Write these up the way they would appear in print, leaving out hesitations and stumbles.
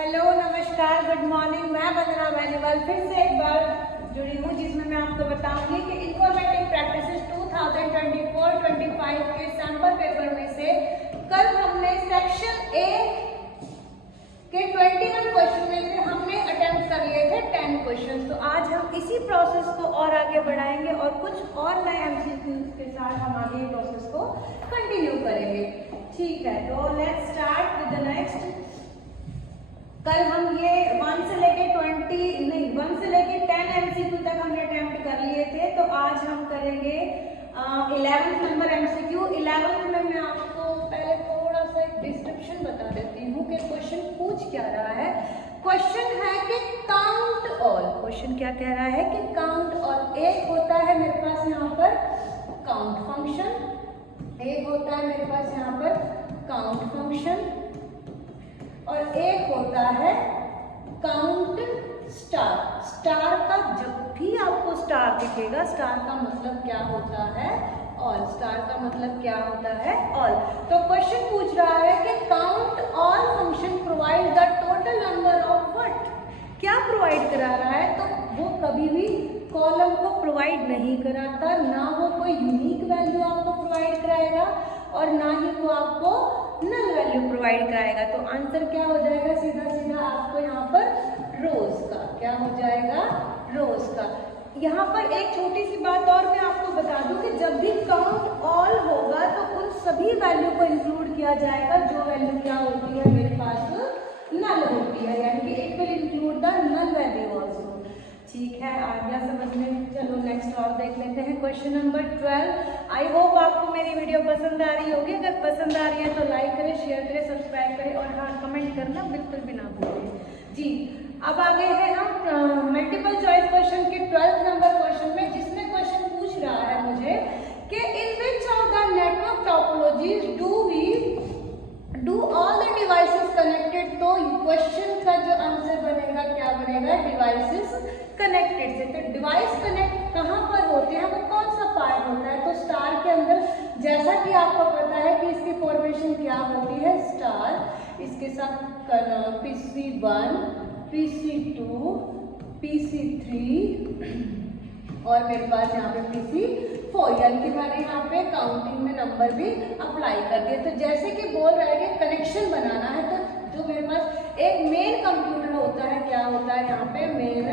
Hello नमस्कार good morning. मैं वंदना बेनीवाल फिर से एक बार जुड़ी हूँ जिसमें मैं आपको बताऊंगी कि इन्फॉर्मेटिव प्रैक्टिसेस 2024-25 के सैंपल पेपर में से कल हमने सेक्शन ए के 21 क्वेश्चन में से हमने अटेम्प्ट कर लिए थे 10 क्वेश्चन। तो आज हम इसी प्रोसेस को और आगे बढ़ाएंगे और कुछ और नए एमसीक्यूज के साथ हम आगे प्रोसेस को कंटिन्यू करेंगे। ठीक है, तो let's start with the next. कल हम ये 1 से लेके 10 एमसीक्यू तक हमने अटेम्प्ट कर लिए थे। तो आज हम करेंगे 11th नंबर एमसीक्यू। 11th में मैं आपको पहले थोड़ा सा एक डिस्क्रिप्शन बता देती हूँ कि क्वेश्चन पूछ क्या रहा है। क्वेश्चन है कि काउंट ऑल। क्वेश्चन क्या कह रहा है कि काउंट ऑल। एक होता है मेरे पास यहाँ पर काउंट फंक्शन, एक होता है मेरे पास यहाँ पर काउंट फंक्शन और एक होता है काउंट स्टार। स्टार का जब भी आपको स्टार दिखेगा, स्टार का मतलब क्या होता है? ऑल। स्टार का मतलब क्या होता है? ऑल। तो क्वेश्चन पूछ रहा है कि count all function provide the total number of what. क्या प्रोवाइड करा रहा है? तो वो कभी भी कॉलम को प्रोवाइड नहीं कराता, ना वो कोई यूनिक वैल्यू आपको प्रोवाइड कराएगा और ना ही वो आपको नल वैल्यू प्रोवाइड कराएगा। तो आंसर क्या हो जाएगा? सीधा सीधा आपको यहाँ पर रोज का क्या हो जाएगा? रोज का। यहाँ पर एक छोटी सी बात और मैं आपको बता दूं कि जब भी काउंट ऑल होगा तो उन सभी वैल्यू को इंक्लूड किया जाएगा जो वैल्यू क्या होती है मेरे पास नल होती है, यानी कि it will include the null value also. ठीक है, आ गया समझ में। चलो नेक्स्ट और देख लेते हैं क्वेश्चन नंबर 12। आई होप आपको मेरी वीडियो पसंद आ रही होगी। अगर पसंद आ रही है तो लाइक करें, शेयर करें, सब्सक्राइब करें और हाँ कमेंट करना बिल्कुल भी ना भूलें जी। अब आगे है हम मल्टीपल चॉइस क्वेश्चन के 12th नंबर क्वेश्चन में, जिसमें क्वेश्चन पूछ रहा है मुझे कि in which of the network topologies do all the devices connected. तो क्वेश्चन का जो आंसर बनेगा क्या बनेगा? डिवाइसेस कनेक्टेड से। तो डिवाइस कनेक्ट कहाँ पर होते हैं, वो कौन सा पार्ट होता है? तो स्टार के अंदर, जैसा कि आपको पता है कि इसकी फॉर्मेशन क्या होती है, स्टार, इसके साथ PC1, PC2, PC3 और मेरे पास यहाँ पे PC4, यानी कि मैंने यहाँ पे काउंटिंग में नंबर भी अप्लाई कर दिए। तो जैसे कि बोल रहा है कि कनेक्शन बनाना है, तो जो मेरे पास एक मेन कंप्यूटर होता है, क्या होता है यहाँ पे? मेन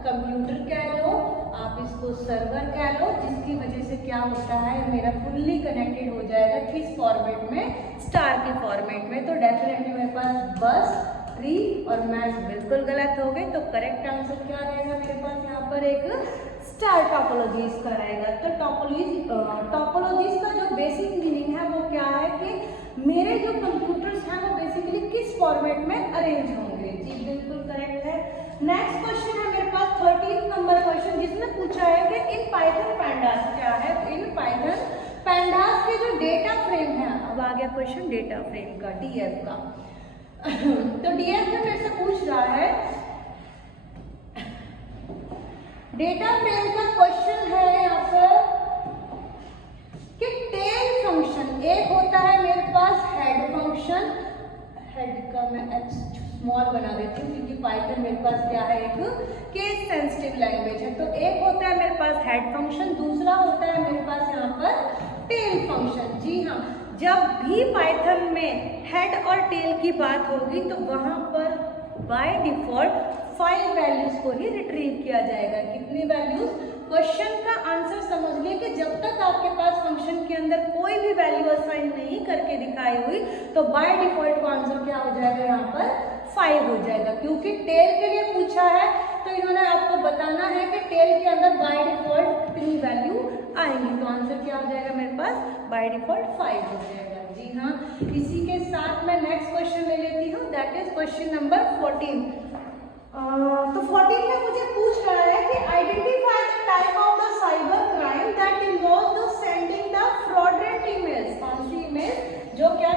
कंप्यूटर कह लो, आप इसको सर्वर कह लो, जिसकी वजह से क्या होता है मेरा फुल्ली कनेक्टेड हो जाएगा। किस फॉर्मेट में? स्टार के फॉर्मेट में। तो डेफिनेटली मेरे पास बस, ट्री और मैच बिल्कुल गलत हो गए। तो करेक्ट आंसर क्या रहेगा मेरे पास? यहाँ पर एक स्टार टोपोलॉजीज का रहेगा। तो टोपोलॉजीज का जो बेसिक मीनिंग है वो क्या है कि मेरे जो कंप्यूटर्स हैं वो बेसिकली किस फॉर्मेट में अरेंज होंगे। जी बिल्कुल करेक्ट है। नेक्स्ट क्वेश्चन है मेरे पास 13th नंबर क्वेश्चन, जिसमें पूछा है कि इन पाइथन पैंडास क्या है? इन पाइथन पैंडास के जो डेटा फ्रेम है, अब आ गया क्वेश्चन डेटा फ्रेम का, डीएफ का। तो डीएफ में मेरे से पूछ रहा है, डेटा फ्रेम का क्वेश्चन है यहाँ पर कि टेल फंक्शन। एक होता है मेरे पास हेड फंक्शन, हेड का मैं एच स्मॉल बना देती हूँ क्योंकि पाइथन मेरे पास क्या है, एक केस सेंसिटिव लैंग्वेज है। तो एक होता है मेरे पास हेड फंक्शन, दूसरा होता है मेरे पास यहाँ पर टेल फंक्शन। जी हाँ, जब भी पाइथन में हेड और टेल की बात होगी तो वहां पर बाय डिफॉल्ट 5 वैल्यूज को ही रिट्रीव किया जाएगा। कितनी वैल्यूज? क्वेश्चन का आंसर समझिए कि जब तक आपके पास फंक्शन के अंदर कोई भी वैल्यू असाइन नहीं करके दिखाई हुई तो बाय डिफॉल्ट का आंसर क्या हो जाएगा? यहाँ पर 5 हो जाएगा। क्योंकि टेल के लिए पूछा है तो इन्होंने आपको बताना है कि टेल के अंदर बाय डिफॉल्ट कितनी वैल्यू आएंगी। तो आंसर क्या हो जाएगा मेरे पास? बाय डिफॉल्ट 5 हो जाएगा। जी हाँ, इसी के साथ मैं नेक्स्ट क्वेश्चन ले लेती हूँ, दैट इज क्वेश्चन नंबर 14। तो 14 में मुझे पूछ रहा है कि identify the type of the cyber crime that involves the sending the fraudulent emails. कौन सी ईमेल? जो क्या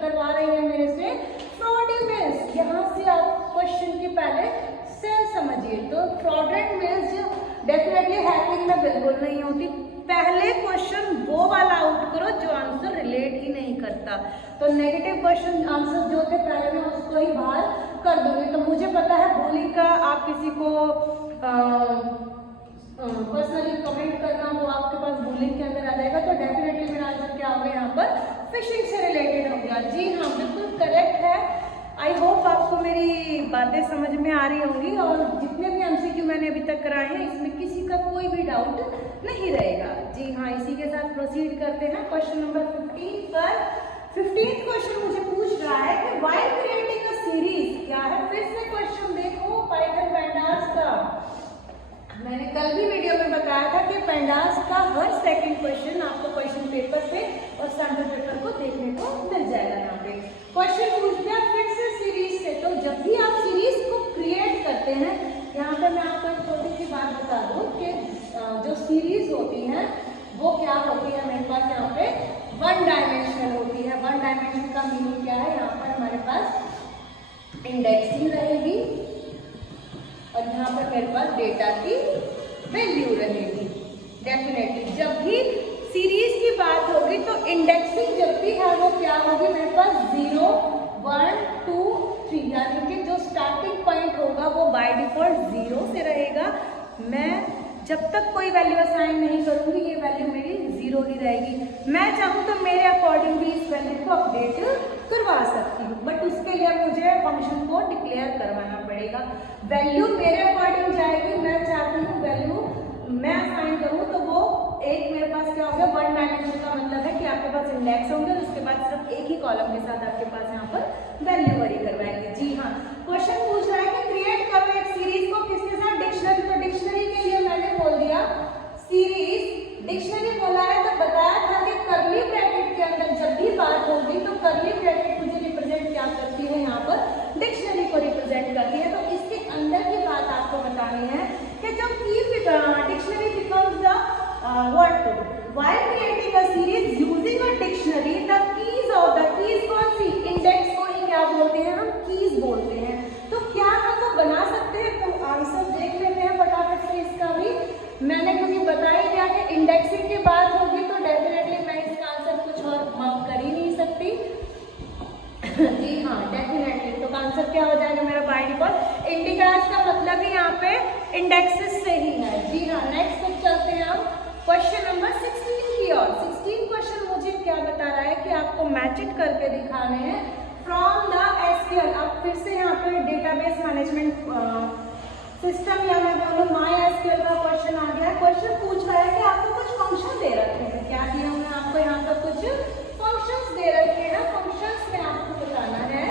करवा रही है मेरे से? Fraud emails. यहाँ से आप क्वेश्चन के पहले सेंस समझिए। तो फ्रॉडलेंट मेल्स जो डेफिनेटली हैकिंग में बिल्कुल नहीं होती। पहले क्वेश्चन वो वाला आउट करो जो आंसर रिलेट ही नहीं करता। तो नेगेटिव क्वेश्चन आंसर जो थे पहले मैं उसको ही बाहर कर दूंगी। तो मुझे पता है बूलिंग का आप किसी को पर्सनली कमेंट करना, वो आपके पास बूलिंग के अंदर आ जाएगा। तो डेफिनेटली मेरा आंसर क्या होगा यहाँ पर, फिशिंग से रिलेटेड हो गया। जी हाँ, बिल्कुल करेक्ट है। आई होप आपको मेरी बातें समझ में आ रही होंगी और जितने भी एमसीक्यू मैंने अभी तक कराए हैं इसमें किसी का कोई भी डाउट नहीं रहेगा। जी हाँ, इसी के साथ प्रोसीड करते हैं क्वेश्चन नंबर 15 पर। 15th क्वेश्चन मुझे पूछ रहा है कि व्हाइल क्रिएटिंग अ सीरीज, क्या है फिर से क्वेश्चन देखो पाइथन पैंडास का। मैंने कल भी वीडियो में बताया था कि पैंडास का हर सेकंड क्वेश्चन आपको क्वेश्चन पेपर पे और सैंपल पेपर को देखने को मिल जाएगा। यहाँ पे क्वेश्चन पूछ दिया फिर से सीरीज से। तो जब भी आप सीरीज को क्रिएट करते हैं, यहाँ पे मैं आपको एक छोटी सी बात बता दूं कि जो सीरीज होती है वो क्या होती है, मेरे पास यहाँ पे वन डायमेंशनल होती है। वन डायमेंशन का मीनिंग क्या है, यहाँ पर हमारे पास इंडेक्सिंग रहेगी और यहाँ पर मेरे पास डेटा की वैल्यू रहेगी। डेफिनेटली जब भी सीरीज की बात होगी तो इंडेक्सिंग जब भी है वो क्या होगी, मेरे पास 0 1 2 3, यानी कि जो स्टार्टिंग पॉइंट होगा वो बाय डिफॉल्ट 0 से रहेगा। मैं जब तक कोई वैल्यू असाइन नहीं करूंगी ये वैल्यू मेरी 0 ही रहेगी। मैं चाहूँ तो मेरे अकॉर्डिंग भी इस वैल्यू को अपडेट करवा सकती हूँ, बट उसके लिए मुझे फंक्शन को डिक्लेयर करवाना पड़ेगा। वैल्यू मेरे अकॉर्डिंग जाएगी, मैं चाहती हूँ वैल्यू मैं असाइन करूँ तो वो एक मेरे पास क्या होगा, वन डायमेंशन का मतलब है कि आपके पास इंडेक्स होंगे और उसके बाद सिर्फ एक ही कॉलम के साथ आपके पास यहाँ पर वैल्यू वरी करवाएंगे। जी हाँ, क्वेश्चन पूछ रहा है कि क्रिएट करो एक सीरीज को किसके साथ, डिक्शनरी। तो डिक्शनरी के लिए मैंने बोल दिया सीरीज। डिक्शनरी बोला है तो बताया था कि करली ब्रैकेट के अंदर जब भी बात होगी तो करली ब्रैकेट मुझे रिप्रेजेंट क्या करती है, यहाँ पर डिक्शनरी को रिप्रेजेंट करती है। तो इसके अंदर की बात आपको बतानी है कि जब dictionary becomes the what, while creating a series using a dictionary, the keys of the keys कौन सी, इंडेक्स को ही क्या बोलते हैं, हम कीज बोलते हैं। तो क्या हम वो बना सकते हैं, तो आंसर देख लेते हैं फटाफट से इसका भी। मैंने क्योंकि बता ही दिया कि इंडेक्सिंग की बात होगी तो डेफिनेटली मैं इसका आंसर कुछ और माफ कर ही नहीं सकती। जी हाँ, डेफिनेटली तो आंसर क्या हो जाएगा मेरा बाय डिफॉल्ट इंडिकास का मतलब ही यहाँ पे इंडेक्सेस से ही है। जी हाँ, नेक्स्ट स्टेप चलते हैं हम क्वेश्चन नंबर 16 की ओर। 16 क्वेश्चन मुझे क्या बता रहा है कि आपको मैच इट करके दिखाने हैं फ्रॉम द एसक्यूएल। अब फिर से यहाँ पे डेटाबेस मैनेजमेंट सिस्टम या मैं बोलूँ माई एसक्यूएल का क्वेश्चन आ गया। क्वेश्चन पूछ रहा है कि आपको कुछ फंक्शन दे रखे हैं, क्या दिया हमने आपको, यहाँ पर कुछ फंक्शंस दे रखे हैं। फंक्शंस में आपको बताना है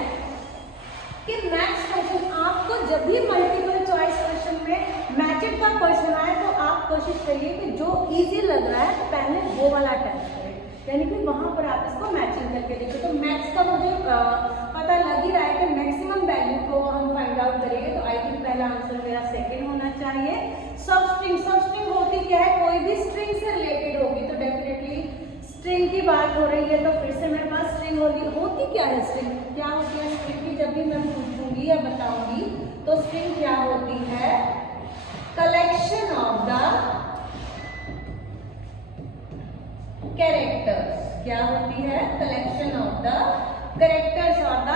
कि मैच फंक्शन। आपको जब भी मल्टीपल चॉइस क्वेश्चन में मैचिंग का क्वेश्चन आए तो आप कोशिश करिए कि जो इजी लग रहा है पहले वो वाला अटैच करें, यानी कि वहां पर आप इसको मैचिंग करके देखिए। तो मैक्स का मुझे पता लग ही रहा है कि मैक्सिमम वैल्यू को हम फाइंड आउट करेंगे। तो आई थिंक पहला आंसर मेरा सेकंड होना चाहिए। सब स्ट्रिंग, सब स्ट्रिंग होती क्या है, कोई भी स्ट्रिंग से रिलेटेड होगी। तो डेफिनेटली स्ट्रिंग की बात हो रही है तो फिर से मेरे पास स्ट्रिंग होती क्या है, स्ट्रिंग क्या होती है। स्ट्रिंग की जब भी मैं पूछूंगी या बताऊंगी तो स्ट्रिंग क्या होती है, कलेक्शन ऑफ द कैरेक्टर्स। क्या होती है, कलेक्शन ऑफ द कैरेक्टर्स और the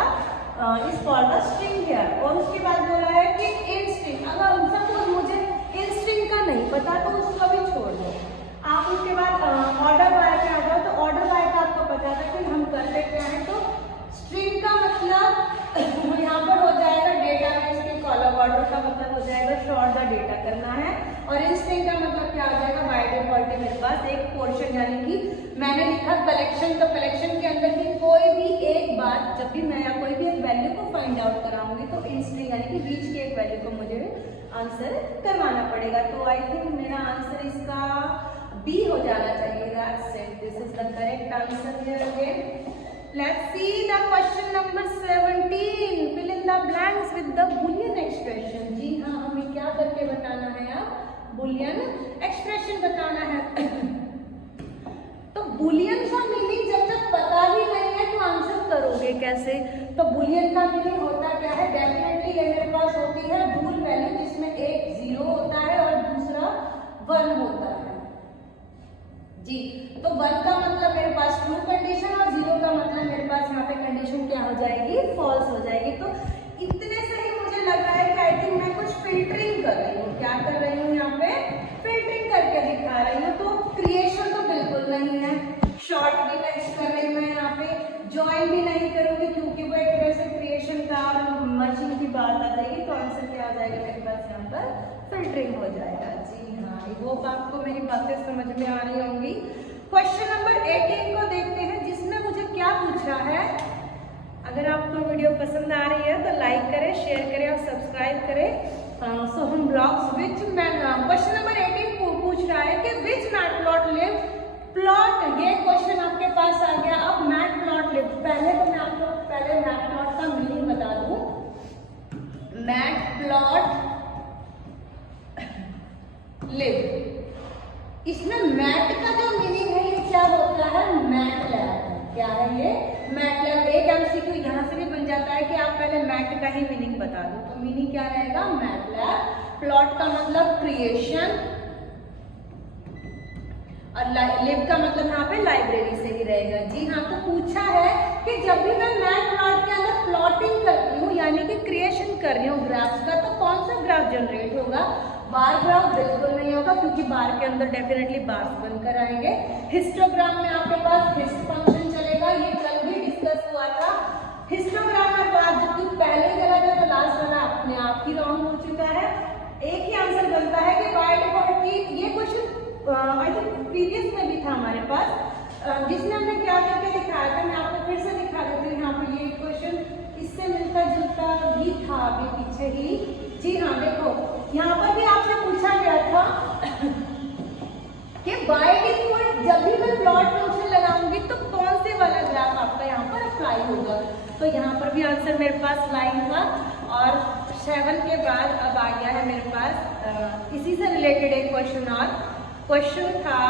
is called the string here. और उसके बाद बोला है कि इन स्ट्रिंग, अगर सपोज मुझे इन स्ट्रिंग का नहीं पता तो उसको भी छोड़ दो आप। उसके बाद ऑर्डर बाय पे आ जाओ। तो ऑर्डर बाय का आपको पता था कि हम करते क्या है, तो स्ट्रिंग का मतलब यहाँ पर हो जाएगा डेटाबेस के कॉलम, ऑर्डर का मतलब हो जाएगा शॉर्ट द डेटा करना है, और इन स्ट्रिंग का मतलब क्या हो जाएगा, बाय डिफॉल्ट मेरे पास एक पोर्शन, यानी कि मैंने लिखा कलेक्शन। तो कलेक्शन के अंदर की कोई भी एक बात, जब भी मैं कोई भी एक वैल्यू को फाइंड आउट कराऊंगी तो इन स्ट्रिंग यानी कि बीच की एक वैल्यू को मुझे आंसर करवाना पड़ेगा। तो आई थिंक मेरा आंसर इसका बी हो जाना चाहिए। That's it. This is the correct answer here again. Let's see the question number 17. Fill in the blanks with the Boolean expression. जी हाँ, हमें क्या करके बताना है अब, Boolean expression बताना है। तो Boolean का मीनिंग जब तक पता ही नहीं है तो आंसर करोगे कैसे। तो Boolean का मीनिंग होता क्या है, डेफिनेटली ये मेरे पास होती है बूल वैल्यू जिसमें एक 0 होता है और दूसरा 1 होता है। जी, तो 1 का मतलब मेरे पास ट्रू कंडीशन और 0 का मतलब मेरे पास यहाँ पे कंडीशन क्या हो जाएगी, फॉल्स हो जाएगी। तो इतने से ही कर रही हूँ, क्या कर रही हूँ यहाँ पे फिल्टरिंग करके दिखा रही हूँ। तो क्रिएशन तो बिल्कुल नहीं है, शॉर्ट भी नहीं कर रही मैं यहाँ पे, ज्वाइन भी नहीं करूंगी क्योंकि वो एक तरह से क्रिएशन का और मर्जिंग की बात आ जाएगी। तो आंसर क्या आ जाएगा मेरे पास यहाँ पर फिल्टरिंग हो जाएगा। जी हाँ, वो आपको मेरी बातें समझ में आ रही होंगी। क्वेश्चन नंबर 18 को देखते हैं, जिसमें मुझे क्या पूछा है। अगर आपको वीडियो पसंद आ रही है तो लाइक करें, शेयर करें और सब्सक्राइब करें। सो हम ब्लॉग्स विच मैन, क्वेश्चन नंबर 18 पूछ रहा है कि विच मैटप्लॉटलिब प्लॉट, ये क्वेश्चन आपके पास आ गया। अब मैटप्लॉटलिब, पहले तो मैं आपको पहले मैटप्लॉट का मीनिंग बता दूं। मैटप्लॉटलिब, इसमें मैट का जो मीनिंग है ये क्या होता है, मैटलैब। क्या है ये, मैटलैब। एक एमसीक्यू यहाँ से भी बन जाता है कि आप पहले मैट का ही मीनिंग बता दो। तो मीनिंग क्या रहेगा, मैटलैब। प्लॉट का मतलब क्रिएशन और लिब का मतलब यहाँ पे लाइब्रेरी से ही रहेगा। जी हाँ, तो पूछा है कि जब भी मैं मैटप्लॉट के अंदर प्लॉटिंग करती हूँ यानी कि क्रिएशन कर रही हूँ ग्राफ्स का, तो कौन सा ग्राफ जनरेट होगा, बार ग्राफ बिल्कुल नहीं होगा क्योंकि बार के अंदर डेफिनेटली बार्स बनकर आएंगे। हिस्टोग्राम में आपके पास हिस्ट फंक्शन चलेगा, ये कल भी डिस्कस हुआ था। हिस्टोग्राम में बात जबकि पहले चला गया तो लास्ट वाला अपने आप ही रॉन्ग हो चुका है। एक ही आंसर बनता है कि बाय डिफॉल्ट की, ये क्वेश्चन आई थिंक प्रीवियस में भी था हमारे पास, जिसमें हमने क्या करके दिखाया था। मैं आपको फिर से दिखा देती हूँ। यहाँ पे ये क्वेश्चन इससे मिलता जुलता भी था अभी पीछे ही। जी हाँ, देखो यहाँ पर भी आपसे पूछा गया था कि बाय डिफॉल्ट जब भी मैं प्लॉट फंक्शन लगाऊंगी तो कौन से वाला ग्राफ आपका यहाँ पर अप्लाई होगा। तो यहाँ पर भी आंसर मेरे पास लाइन था और 7 के बाद अब आ गया है मेरे पास इसी से रिलेटेड एक क्वेश्चन। और क्वेश्चन था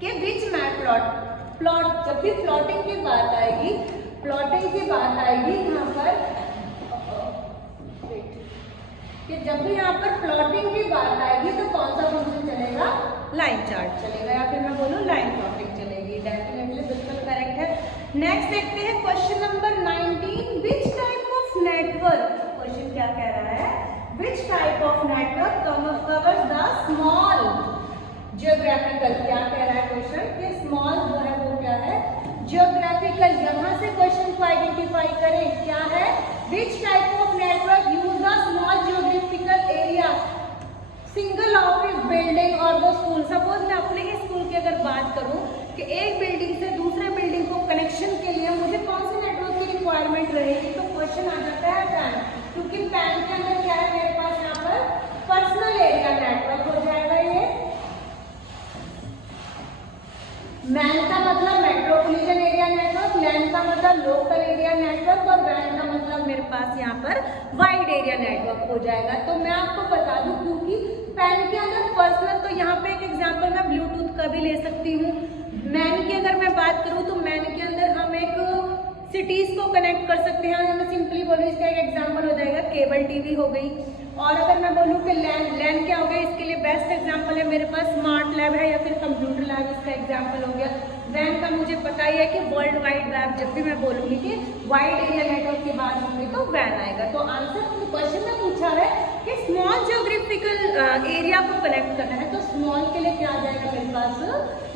कि विच मैटप्लॉट, प्लॉट जब भी प्लॉटिंग की बात आएगी, प्लॉटिंग की बात आएगी यहाँ पर कि जब भी यहाँ पर प्लॉटिंग की बात आएगी तो कौन सा फंक्शन चलेगा, लाइन चार्ट चलेगा या फिर मैं बोलूँ लाइन प्लॉटिंग चलेगी। डेफिनेटली बिल्कुल करेक्ट है। नेक्स्ट देखते हैं question number 19, which type of network, question क्या कह रहा है, which type of network covers the small geographical, क्या कह रहा है क्वेश्चन कि स्मॉल जो है वो क्या है, जियोग्राफिकल। यहाँ से क्वेश्चन को आइडेंटिफाई करें, क्या है, which type of network use the small geographical area, single office building और द स्कूल। सपोज मैं अपने ही स्कूल की अगर बात करूं कि एक बिल्डिंग से दूसरे बिल्डिंग को कनेक्शन के लिए मुझे कौन से नेटवर्क की रिक्वायरमेंट रहेगी, तो क्वेश्चन आ जाता है पैन, क्योंकि पैन के अंदर क्या है मेरे पास यहाँ पर पर्सनल एरिया नेटवर्क हो जाएगा। ये मैन का मतलब मेट्रोपॉलिटन एरिया नेटवर्क, लैंड का मतलब लोकल एरिया नेटवर्क और वैन का मतलब मेरे पास यहाँ पर वाइड एरिया नेटवर्क हो जाएगा। तो मैं आपको बता दूं क्योंकि पैन के अंदर पर्सनल, तो यहाँ पे एक एग्जांपल मैं ब्लूटूथ का भी ले सकती हूँ। मैन की अगर मैं बात करूँ तो मैन के अंदर हम एक सिटीज को कनेक्ट कर सकते हैं। मैं सिंपली बोलूँ इसका एक एग्जांपल हो जाएगा केबल टीवी हो गई। और अगर मैं बोलूँ कि लैंड क्या हो गया, इसके लिए बेस्ट एग्जांपल है मेरे पास स्मार्ट लैब है या फिर कंप्यूटर लैब, इसका एग्जांपल हो गया। वैन का मुझे पता ही है कि वर्ल्ड वाइड वेब, जब भी मैं बोलूँगी कि वाइड एरिया नेटवर्क की बात होगी तो वैन आएगा। तो आंसर क्वेश्चन में पूछा है कि स्मॉल जियोग्राफिकल एरिया को कनेक्ट करना है, तो स्मॉल के लिए क्या आ जाएगा मेरे पास,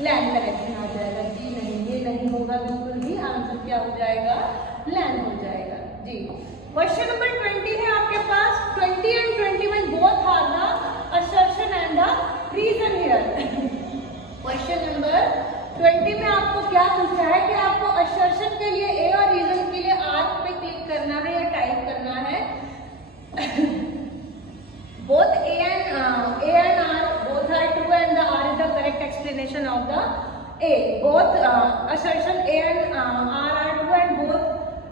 लैंड कनेक्शन आ जाएगा। जी नहीं, ये नहीं होगा बिल्कुल भी, आंसर क्या हो जाएगा, लैंड हो जाएगा। जी क्वेश्चन नंबर 20 है आपके पास। 20 and 21 both are the assertion and the reason here. Question number 20 में आपको क्या पूछा है कि आपको assertion के लिए A और reason के लिए R पे क्लिक करना है या टाइप करना है। both A and R both are true and the R is the correct explanation of the A. Both assertion A and R are true and both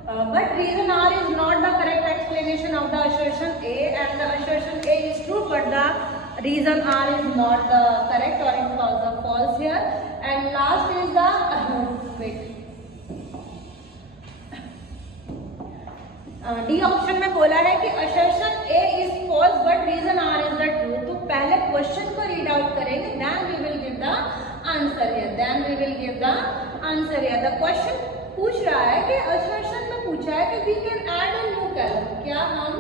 but reason R is not the correct explanation of the assertion A, and the assertion A is true but the reason R is not the correct or it was the false here. And last is the D option में बोला है कि assertion A is false but reason R is the true। तो पहले question को read out करेंगे, then we will give the answer here, then we will give the answer here। The question पूछ रहा है कि assertion में पूछा है कि we can add a new column, क्या हम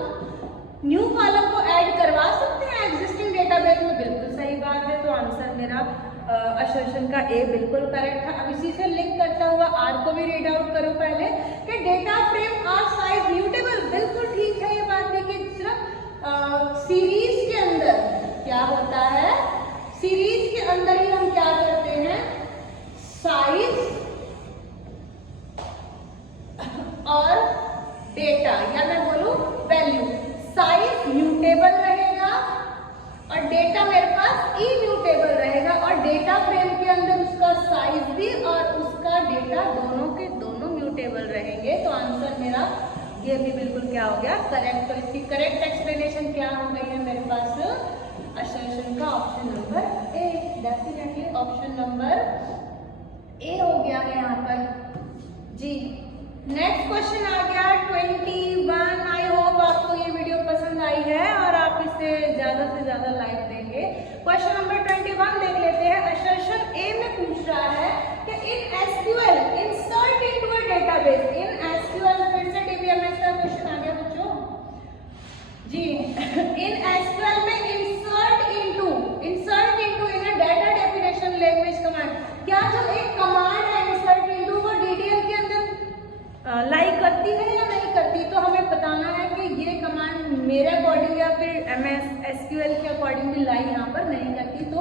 न्यू कॉलम को ऐड करवा सकते हैं एग्जिस्टिंग डेटाबेस में, बिल्कुल सही बात है। तो आंसर मेरा असर्शन का ए बिल्कुल करेक्ट है। अब इसी से लिंक करता हुआ आर को भी रीड आउट करो पहले कि data frame are size mutable, बिल्कुल ठीक है ये बात। देखिए सिर्फ सीरीज के अंदर क्या होता है, सीरीज के अंदर ही हम क्या करते हैं, साइज और डेटा, या मैं बोलूं वैल्यू, साइज म्यूटेबल रहेगा और डेटा मेरे पास इम्यूटेबल रहेगा, और डेटा फ्रेम के अंदर उसका साइज भी और उसका डेटा दोनों के दोनों म्यूटेबल रहेंगे। तो आंसर मेरा ये भी बिल्कुल क्या हो गया, करेक्ट। तो इसकी करेक्ट एक्सप्लेनेशन क्या हो गई है मेरे पास, असर्शन का option number A, definitely option number A हो गया है यहाँ पर जी। नेक्स्ट क्वेश्चन आ गया 21। आई होप आपको ये वीडियो पसंद आई है और आप इसे ज्यादा से ज्यादा लाइक देंगे। क्वेश्चन नंबर 21 देख लेते हैं। असर्शन ए में पूछ रहा है कि in SQL insert into a database, in SQL, फिर से डीबीएमएस का क्वेश्चन आ गया बच्चों जी। इन एसक्यूएल में insert into in a data definition language command, क्या जो एक कमांड है इंसर्ट इनटू वो डीडीएल के अंदर लाई करती है या नहीं करती। तो हमें बताना है कि ये कमांड मेरे अकॉर्डिंग या फिर एमएस एसक्यूएल के अकॉर्डिंग भी लाई यहाँ पर नहीं करती। तो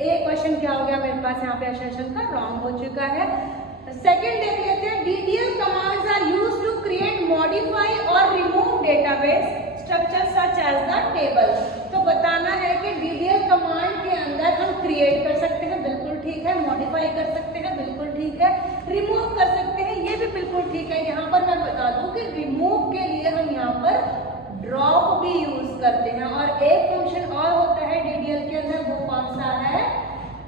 ए क्वेश्चन क्या हो गया मेरे पास यहाँ पे, असर्शन का रॉन्ग हो चुका है। सेकंड देख लेते हैं। DDL commands are used to create, modify और remove database structure such as the table. तो बताना है कि डीडीएल कमांड के अंदर हम क्रिएट कर सकते हैं, बिल्कुल ठीक है, मॉडिफाई कर सकते हैं, बिल्कुल ठीक है, रिमूव कर सकते हैं, ये भी बिल्कुल ठीक है। यहाँ पर मैं बता दूं कि रिमूव के लिए हम यहाँ पर ड्रॉप भी यूज करते हैं, और एक फंक्शन और होता है डीडीएल के अंदर, वो कौन सा है,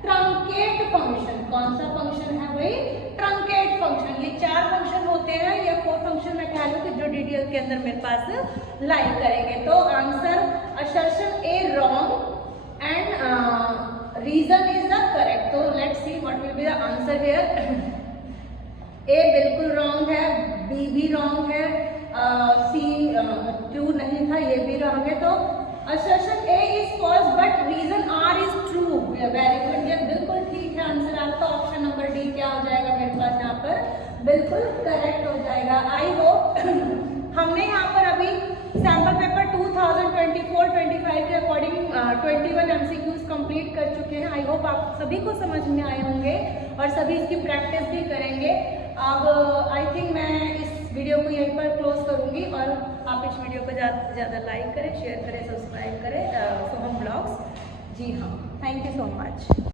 ट्रंकेट फंक्शन। कौन सा फंक्शन है भाई, ट्रंकेट फंक्शन। ये 4 फंक्शन होते हैं या 4 फंक्शन मैं कह लूं कि जो डीडीएल के अंदर मेरे पास लाई करेंगे। तो answer assertion A wrong and reason is the correct. तो let's see what will be the answer here. A बिल्कुल रॉन्ग है, बी भी रॉन्ग है, सी ट्रू नहीं था, ये भी रॉन्ग है। तो assertion A is false but reason R is true. Very good, ये बिल्कुल ठीक है आंसर आपका। ऑप्शन नंबर डी क्या हो जाएगा मेरे पास यहाँ पर, बिल्कुल करेक्ट हो जाएगा। आई होप हमने यहाँ पर अभी सैम्पल पेपर 2024-25 के अकॉर्डिंग 21 MCQs कंप्लीट कर चुके हैं। आई होप आप सभी को समझ में आए होंगे और सभी इसकी प्रैक्टिस भी करेंगे। अब आई थिंक मैं इस वीडियो को यहीं पर क्लोज करूंगी और आप इस वीडियो को ज़्यादा से ज़्यादा लाइक करें, शेयर करें, सब्सक्राइब करें सोहम ब्लॉग्स। जी हाँ, थैंक यू सो मच।